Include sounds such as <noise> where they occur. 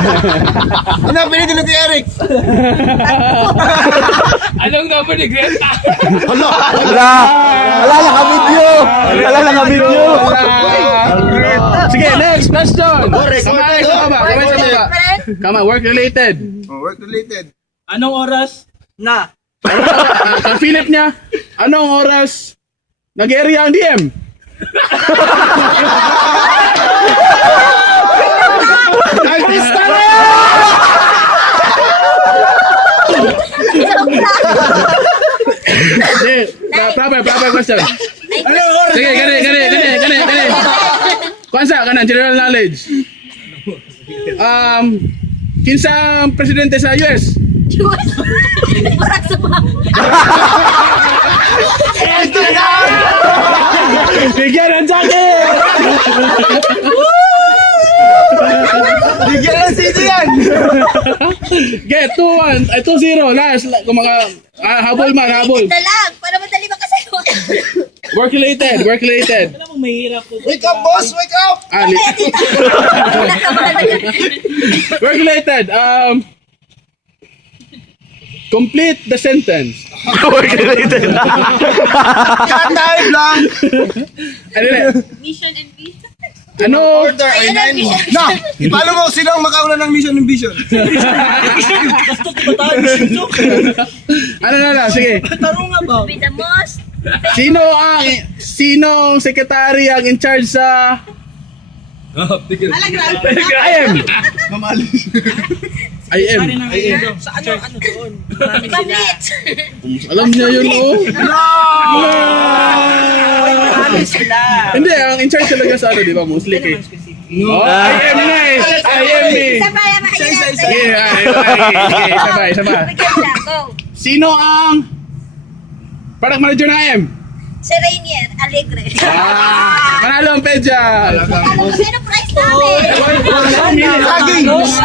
<laughs> ano ang pinitin ni Eric? <laughs> <laughs> anong number ni Greta? Hala! Hala! <laughs> Hala lang ang video! Hala lang <laughs> ang video! Sige, next question! Comment sa mga ba? Comment sa mga ba? work related! Work related! Anong oras na? Sa Philip niya, anong oras nag-area ang DM? Berapa -e berapa question? Ayo, ayo. Gini, gini, gini, gini, gini. Kwanza, kana general knowledge. Um, kinsa ang presidente sa US? US? Barack Obama. Ito na! Bigyan ang jacket! Bigyan ang CD yan! 1 Ay, Last. Kung mga... habol man, habol. Ito lang. Para madali Work related, work related. Wake up, boss, wake up! Ali. <laughs> work related, um... Complete the sentence. work related. Kaya time lang! Ano na? Mission and vision. Ano? Order I ay nine mo. Na! Ipalo mo, sino ang makaulan ng mission and vision? Basta't ba tayo? Ano na lang, sige. Tarong nga ba? Be the most sino ang sino ang secretary ang in charge sa <laughs> Oh, Malang, I am. <laughs> Mamali. Ah, I am. I am. Sa so ano, ano, ano doon? Sila. Alam niya yun, oh. Hindi, ang in charge talaga sa, sa ano, di ba? Mostly kay... No. I am nice. I am <laughs> me! sabay, Sino <laughs> ang... Parang manager na M. Si Rainier Alegre. Ah, <laughs> manalo ang pedya. Manalo ang pedya. Mas... Manalo ang pedya. Manalo ang pedya.